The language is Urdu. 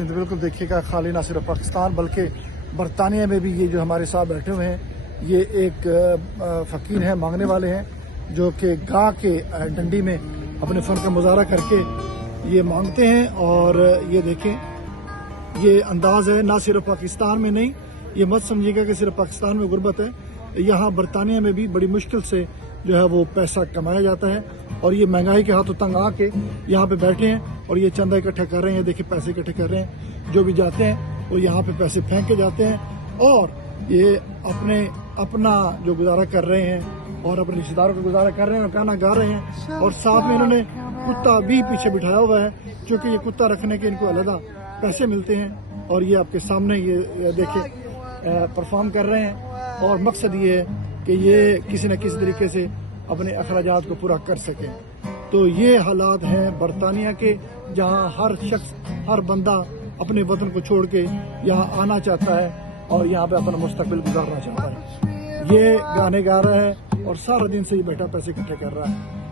بالکل دیکھیے گا خالی نہ صرف پاکستان بلکہ برطانیہ میں بھی یہ جو ہمارے ساتھ بیٹھے ہوئے ہیں یہ ایک فقیر ہیں، مانگنے والے ہیں جو کہ گاہ کے ڈنڈی میں اپنے فن کا مظاہرہ کر کے یہ مانگتے ہیں۔ اور یہ دیکھیں یہ انداز ہے، نہ صرف پاکستان میں نہیں، یہ مت سمجھیے گا کہ صرف پاکستان میں غربت ہے، یہاں برطانیہ میں بھی بڑی مشکل سے جو ہے وہ پیسہ کمایا جاتا ہے اور یہ مہنگائی کے ہاتھوں تنگ آ کے یہاں پہ بیٹھے ہیں اور یہ چندہ اکٹھا کر رہے ہیں۔ دیکھیں پیسے اکٹھے کر رہے ہیں، جو بھی جاتے ہیں وہ یہاں پہ پیسے پھینک کے جاتے ہیں اور یہ اپنا جو گزارا کر رہے ہیں اور اپنے رشتے داروں کا گزارا کر رہے ہیں اور گانا گا رہے ہیں۔ اور ساتھ میں انہوں نے کتا بھی پیچھے بٹھایا ہوا ہے کیونکہ یہ کتا رکھنے کے ان کو علیحدہ پیسے ملتے ہیں اور یہ آپ کے سامنے یہ دیکھیں پرفارم کر رہے ہیں اور مقصد یہ ہے کہ یہ کسی نہ کسی طریقے سے اپنے اخراجات کو پورا کر سکیں۔ تو یہ حالات ہیں برطانیہ کے، جہاں ہر شخص، ہر بندہ اپنے وطن کو چھوڑ کے یہاں آنا چاہتا ہے اور یہاں پہ اپنا مستقبل گزارنا چاہتا ہے۔ یہ گانے گا رہا ہے اور سارا دن سے یہ بیٹھا پیسے اکٹھے کر رہا ہے۔